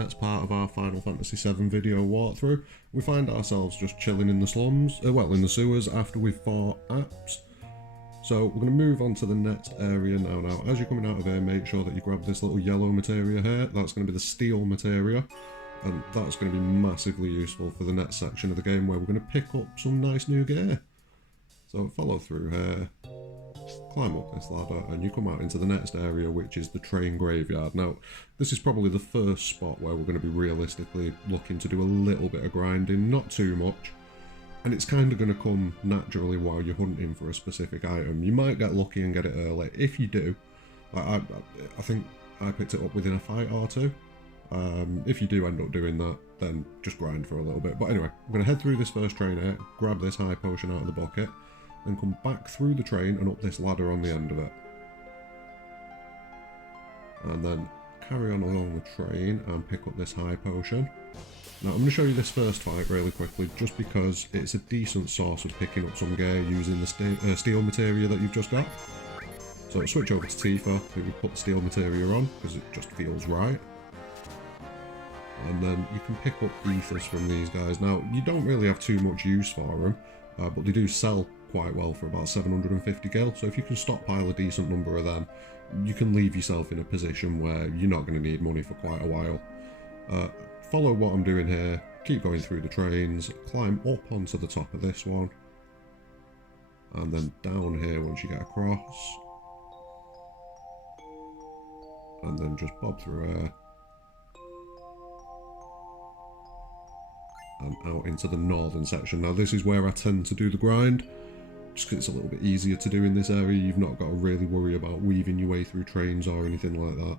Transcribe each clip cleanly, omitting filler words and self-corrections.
next part of our Final Fantasy VII video walkthrough. We find ourselves just chilling in the slums, well, in the sewers after we've fought Apps. So we're going to move on to the next area now. Now, as you're coming out of here, make sure that you grab this little yellow materia here. That's going to be the steel materia, and that's going to be massively useful for the next section of the game where we're going to pick up some nice new gear. So follow through here, climb up this ladder, and you come out into the next area, which is the train graveyard. Now, this is probably the first spot where we're going to be realistically looking to do a little bit of grinding, not too much, and it's kind of going to come naturally while you're hunting for a specific item. You might get lucky and get it early. If you do, I think I picked it up within a fight or two. If you do end up doing that, then just grind for a little bit. But anyway, I'm going to head through this first train here, grab this high potion out of the bucket, and come back through the train and up this ladder on the end of it. And then carry on along the train and pick up this high potion. Now I'm going to show you this first fight really quickly, just because it's a decent source of picking up some gear using the steel materia that you've just got. So switch over to Tifa, who we put the steel materia on, because it just feels right. And then you can pick up ethers from these guys. Now, you don't really have too much use for them, but they do sell quite well for about 750 gil, so if you can stockpile a decent number of them, you can leave yourself in a position where you're not going to need money for quite a while. Follow what I'm doing here, keep going through the trains, climb up onto the top of this one, and then down here once you get across, and then just bob through here, and out into the northern section. Now this is where I tend to do the grind, just because it's a little bit easier to do in this area. You've not got to really worry about weaving your way through trains or anything like that.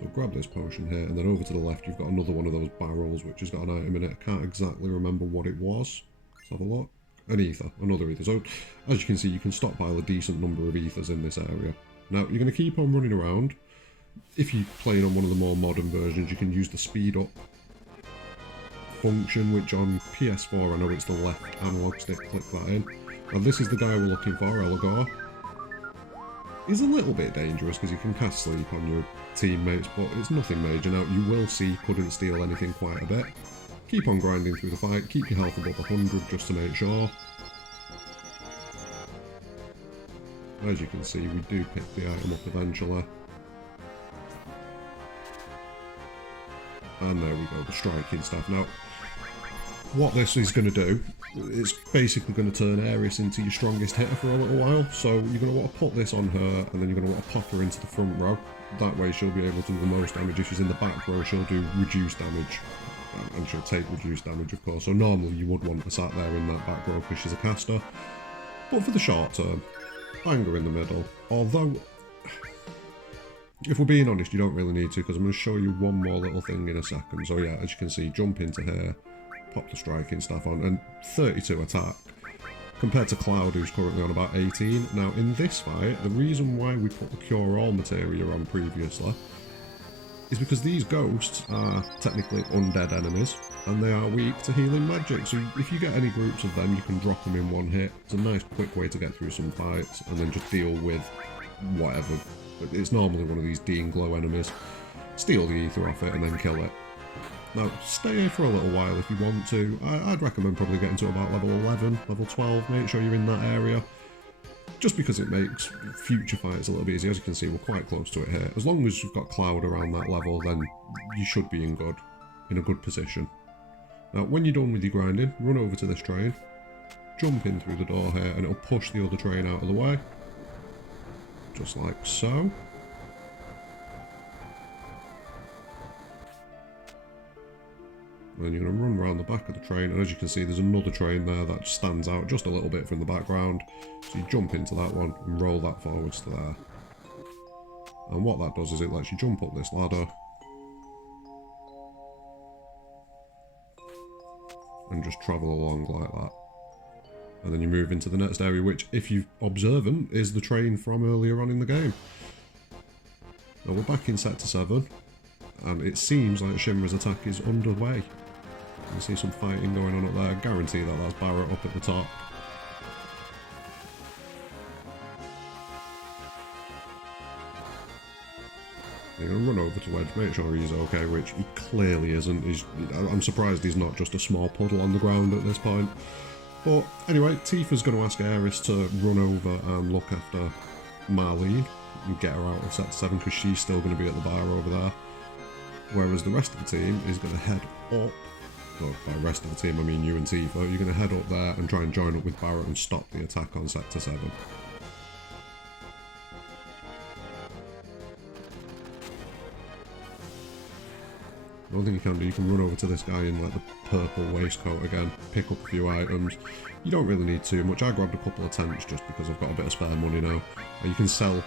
So grab this potion here, and then over to the left you've got another one of those barrels which has got an item in it. I can't exactly remember what it was. Let's have a look. An ether, another ether. So as you can see, you can stockpile a decent number of ethers in this area. Now you're going to keep on running around. If you're playing on one of the more modern versions, you can use the speed up function, which on PS4 I know it's the left analog stick, click that in. And this is the guy we're looking for, Agar. He's a little bit dangerous because you can cast sleep on your teammates, but it's nothing major. Now, you will see couldn't steal anything quite a bit. Keep on grinding through the fight, keep your health above 100 just to make sure. As you can see, we do pick the item up eventually. And there we go, the striking staff. Now, what this is going to do, it's basically going to turn Aeris into your strongest hitter for a little while. So you're going to want to put this on her, and then you're going to want to pop her into the front row. That way she'll be able to do the most damage. If she's in the back row, she'll do reduced damage, and she'll take reduced damage, of course. So normally you would want her sat there in that back row because she's a caster. But for the short term, hang her in the middle. Although, if we're being honest, you don't really need to, because I'm going to show you one more little thing in a second. So yeah, as you can see, jump into here, pop the striking staff on, and 32 attack, compared to Cloud, who's currently on about 18. Now, in this fight, the reason why we put the Cure-All materia on previously is because these ghosts are technically undead enemies, and they are weak to healing magic. So if you get any groups of them, you can drop them in one hit. It's a nice quick way to get through some fights, and then just deal with whatever. It's normally one of these Dean Glow enemies. Steal the ether off it, and then kill it. Now, stay here for a little while if you want to. I'd recommend probably getting to about level 11, level 12, make sure you're in that area. Just because it makes future fights a little bit easier. As you can see, we're quite close to it here. As long as you've got Cloud around that level, then you should be in a good position. Now, when you're done with your grinding, run over to this train, jump in through the door here, and it'll push the other train out of the way. Just like so. Then you're going to run around the back of the train, and as you can see, there's another train there that stands out just a little bit from the background. So you jump into that one and roll that forwards to there. And what that does is it lets you jump up this ladder and just travel along like that. And then you move into the next area, which, if you're observant, is the train from earlier on in the game. Now we're back in Sector 7, and it seems like Shinra's attack is underway. You see some fighting going on up there. I guarantee that that's Barrett up at the top. You're going to run over to Wedge, make sure he's okay, which he clearly isn't. I'm surprised he's not just a small puddle on the ground at this point. But anyway, Tifa's going to ask Aeris to run over and look after Marlene and get her out of Sector 7 because she's still going to be at the bar over there. Whereas the rest of the team is going to head up. Well, by the rest of the team, I mean you and Tifa. You're going to head up there and try and join up with Barrett and stop the attack on Sector 7. The only thing you can do, you can run over to this guy in like the purple waistcoat again, pick up a few items. You don't really need too much. I grabbed a couple of tents just because I've got a bit of spare money now. You can sell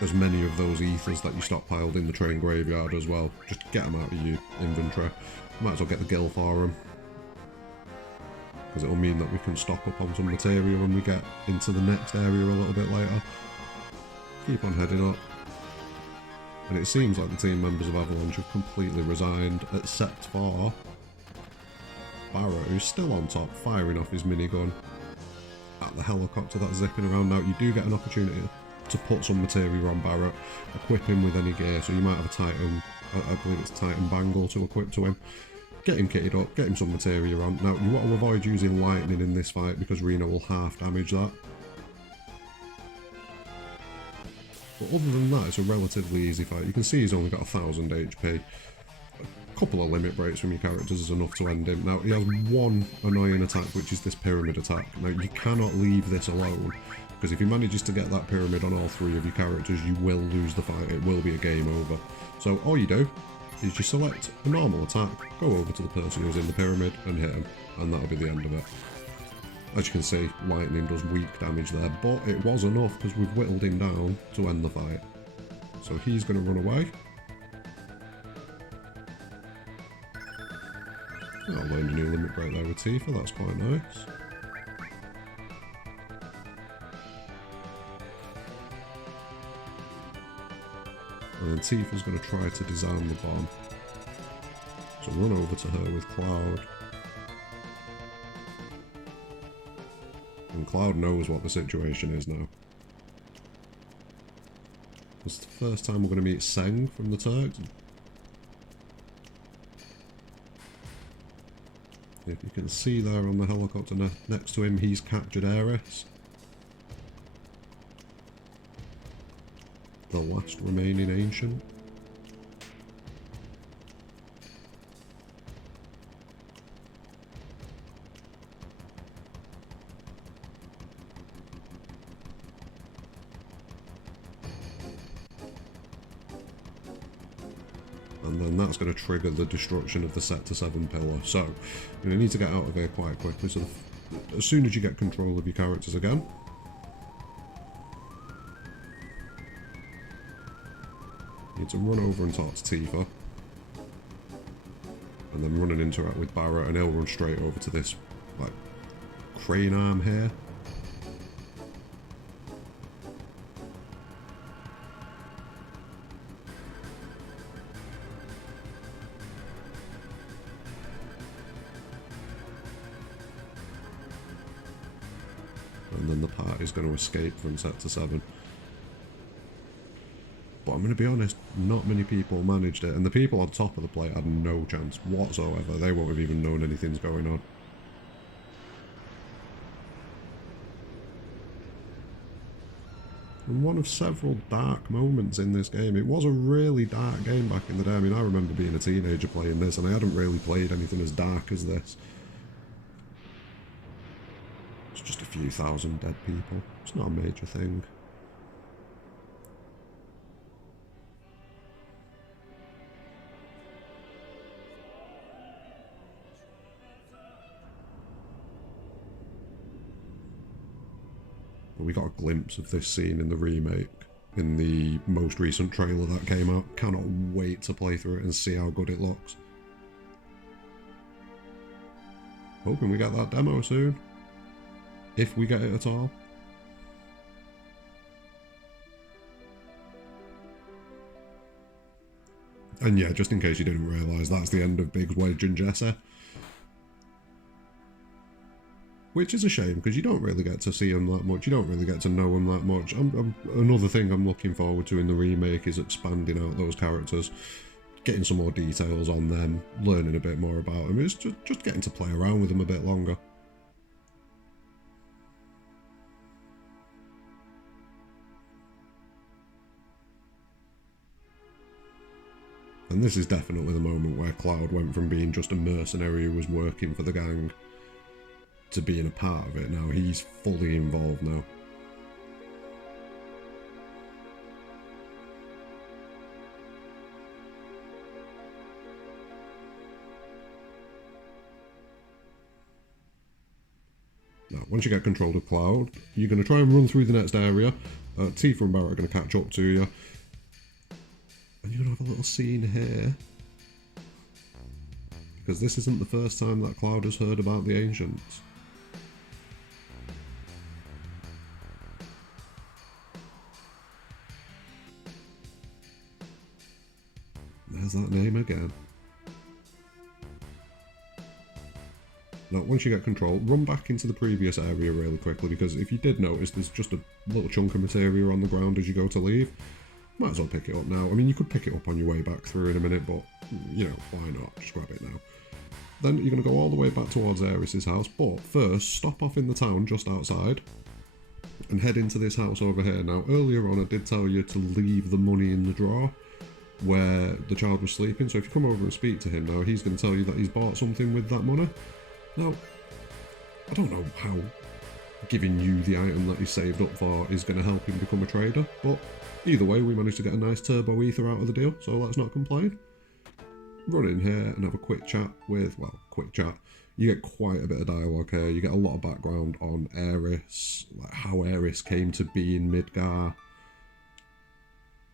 as many of those ethers that you stockpiled in the train graveyard as well. Just get them out of your inventory. Might as well get the gil for them. Because it'll mean that we can stock up on some materia when we get into the next area a little bit later. Keep on heading up. And it seems like the team members of Avalanche have completely resigned, except for Barrow, who's still on top, firing off his minigun at the helicopter that's zipping around. Now, you do get an opportunity to put some materia on Barrett, equip him with any gear, so you might have a Titan, I believe it's Titan Bangle to equip to him. Get him kitted up, get him some materia on. Now, you want to avoid using lightning in this fight because Reno will half damage that. But other than that, it's a relatively easy fight. You can see he's only got 1000 HP. A couple of limit breaks from your characters is enough to end him. Now, he has one annoying attack, which is this pyramid attack. Now, you cannot leave this alone, because if he manages to get that pyramid on all 3 of your characters, you will lose the fight. It will be a game over. So all you do is you select a normal attack, go over to the person who's in the pyramid and hit him, and that'll be the end of it. As you can see, lightning does weak damage there, but it was enough because we've whittled him down to end the fight. So he's going to run away. I'll learn a new limit break there with Tifa, that's quite nice. And then Tifa's going to try to disarm the bomb. So run over to her with Cloud. And Cloud knows what the situation is now. It's the first time we're going to meet Seng from the Turks. If you can see there on the helicopter next to him, he's captured Aeris. The last remaining ancient. And then that's going to trigger the destruction of the Sector 7 pillar. So, you're going to need to get out of here quite quickly. So, as soon as you get control of your characters again, you need to run over and talk to Tifa. And then run and interact with Barrett, and he'll run straight over to this, like, crane arm here. And then the party's going to escape from Sector 7. But I'm going to be honest, not many people managed it, and the people on top of the plate had no chance whatsoever. They won't have even known anything's going on. And one of several dark moments in this game. It was a really dark game back in the day. I mean, I remember being a teenager playing this, and I hadn't really played anything as dark as this. It's just a few thousand dead people. It's not a major thing. We got a glimpse of this scene in the remake, in the most recent trailer that came out. Cannot wait to play through it and see how good it looks. Hoping we get that demo soon. If we get it at all. And yeah, just in case you didn't realise, that's the end of Biggs, Wedge and Jesse. which is a shame because you don't really get to see them that much, you don't really get to know them that much. Another thing I'm looking forward to in the remake is expanding out those characters, getting some more details on them, learning a bit more about them. It's just getting to play around with them a bit longer. And this is definitely the moment where Cloud went from being just a mercenary who was working for the gang to being a part of it now. He's fully involved now. Now, once you get control of Cloud, you're going to try and run through the next area. Tifa and Barrett are going to catch up to you. And you're going to have a little scene here. Because this isn't the first time that Cloud has heard about the Ancients. There's that name again. Now, once you get control, run back into the previous area really quickly, because if you did notice, there's just a little chunk of materia on the ground as you go to leave. Might as well pick it up now. I mean, you could pick it up on your way back through in a minute, but, you know, why not? Just grab it now. Then you're going to go all the way back towards Aeris' house, but first, stop off in the town just outside and head into this house over here. Now, earlier on, I did tell you to leave the money in the drawer where the child was sleeping, so if you come over and speak to him now, he's going to tell you that he's bought something with that money. Now, I don't know how giving you the item that he saved up for is going to help him become a trader, but either way, we managed to get a nice turbo ether out of the deal, so let's not complain. Run in here and have a quick chat with, well, quick chat. You get quite a bit of dialogue here. You get a lot of background on Aeris, like how Aeris came to be in Midgar.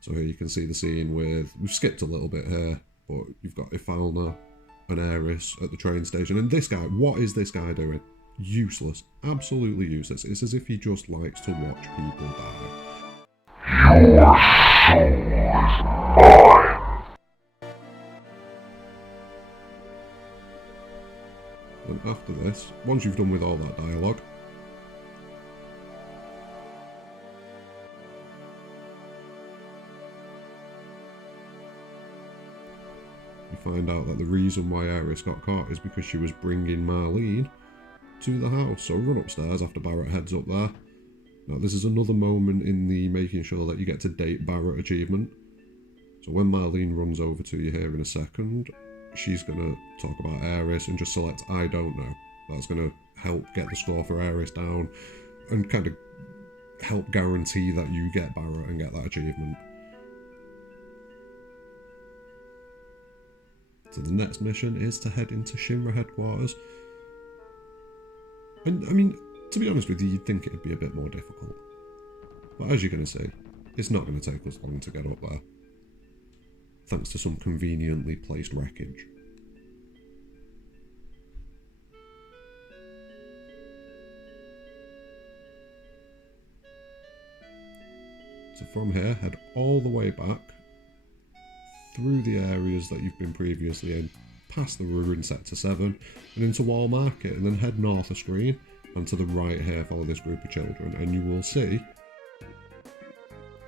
So here you can see the scene with, we've skipped a little bit here, but you've got Ifalna and Aeris at the train station. And this guy, what is this guy doing? Useless. Absolutely useless. It's as if he just likes to watch people die. Your soul is mine. And after this, once you've done with all that dialogue, you find out that the reason why Aeris got caught is because she was bringing Marlene to the house. So run upstairs after Barrett heads up there. Now this is another moment in the making sure that you get to date Barrett achievement. So when Marlene runs over to you here in a second, she's going to talk about Aeris and just select I don't know. That's going to help get the score for Aeris down and kind of help guarantee that you get Barrett and get that achievement. So the next mission is to head into Shinra Headquarters. And I mean, to be honest with you, you'd think it'd be a bit more difficult. But as you're going to see, it's not going to take us long to get up there, thanks to some conveniently placed wreckage. So from here, head all the way back, through the areas that you've been previously in, past the ruined Sector 7, and into Wall Market, and then head north a screen, and to the right here, follow this group of children, and you will see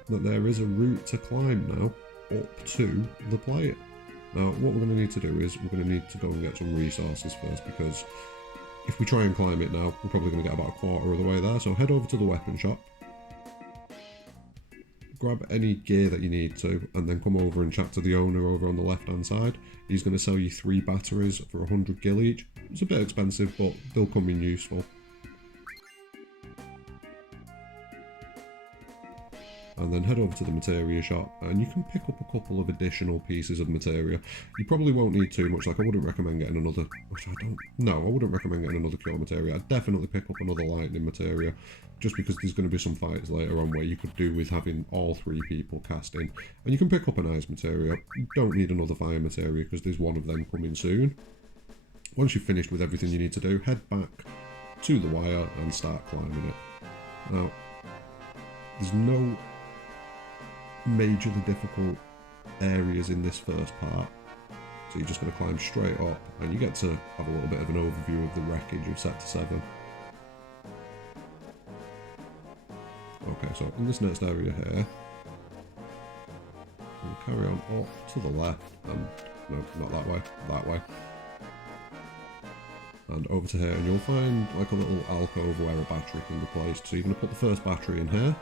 that there is a route to climb now, up to the plate. Now, what we're going to need to do is, we're going to need to go and get some resources first, because if we try and climb it now, we're probably going to get about a quarter of the way there, so head over to the weapon shop, grab any gear that you need to, and then come over and chat to the owner over on the left hand side. He's going to sell you 3 batteries for 100 gil each. It's a bit expensive, but they'll come in useful. And then head over to the materia shop, and you can pick up a couple of additional pieces of materia. You probably won't need too much, like I wouldn't recommend getting another, I wouldn't recommend getting another cure materia. I'd definitely pick up another lightning materia, just because there's going to be some fights later on where you could do with having all 3 people casting. And you can pick up an ice materia. You don't need another fire materia, because there's one of them coming soon. Once you've finished with everything you need to do, head back to the wire and start climbing it. Now, there's no majorly difficult areas in this first part, so you're just going to climb straight up, and you get to have a little bit of an overview of the wreckage of Sector 7. Okay, so in this next area here, we'll carry on up to the left, and no, not that way, that way. And over to here, and you'll find like a little alcove where a battery can be placed. So you're going to put the first battery in here,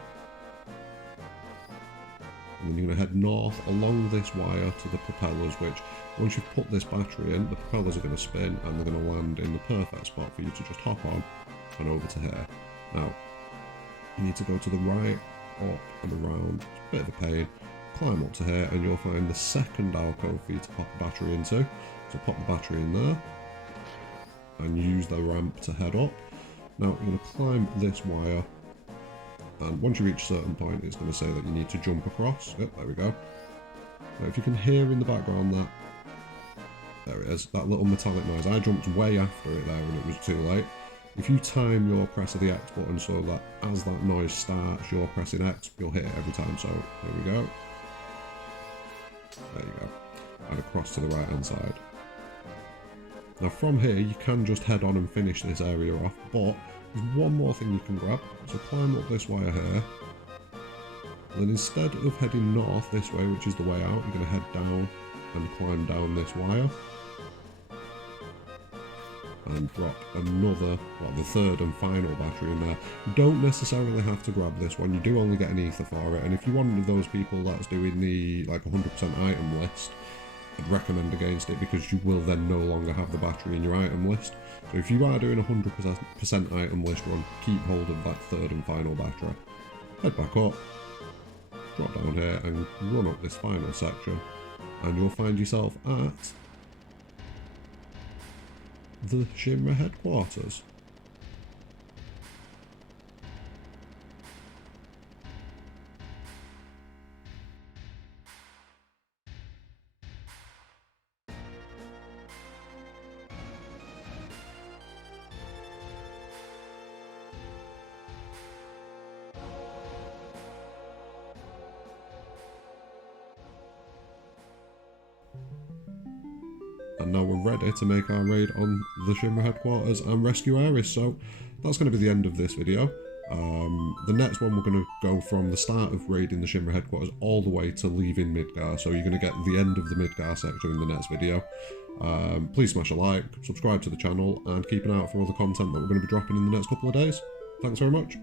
and then you're going to head north along this wire to the propellers, which once you've put this battery in, the propellers are going to spin and they're going to land in the perfect spot for you to just hop on and over to here. Now, you need to go to the right, up and around. It's a bit of a pain. Climb up to here and you'll find the second alcove for you to pop the battery into. So pop the battery in there and use the ramp to head up. Now you're going to climb this wire, and once you reach a certain point it's going to say that you need to jump across. Yep, there we go. Now if you can hear in the background that, there it is, that little metallic noise. I jumped way after it there and it was too late. If you time your press of the X button so that as that noise starts you're pressing X, you'll hit it every time. So here we go. There you go. And across to the right hand side. Now from here you can just head on and finish this area off, but there's one more thing you can grab. So climb up this wire here, and then instead of heading north this way, which is the way out, you're going to head down and climb down this wire and drop another, well, the third and final battery in there. You don't necessarily have to grab this one, you do only get an ether for it, and if you're one of those people that's doing the like 100% item list, I'd recommend against it, because you will then no longer have the battery in your item list. So if you are doing a 100% item list run, keep hold of that third and final battery. Head back up, drop down here and run up this final section, and you'll find yourself at the Shinra Headquarters. And now we're ready to make our raid on the Shinra Headquarters and rescue Aeris. So that's going to be the end of this video. The next one we're going to go from the start of raiding the Shinra Headquarters all the way to leaving Midgar. So you're going to get the end of the Midgar section in the next video. Please smash a like, subscribe to the channel, and keep an eye out for all the content that we're going to be dropping in the next couple of days. Thanks very much.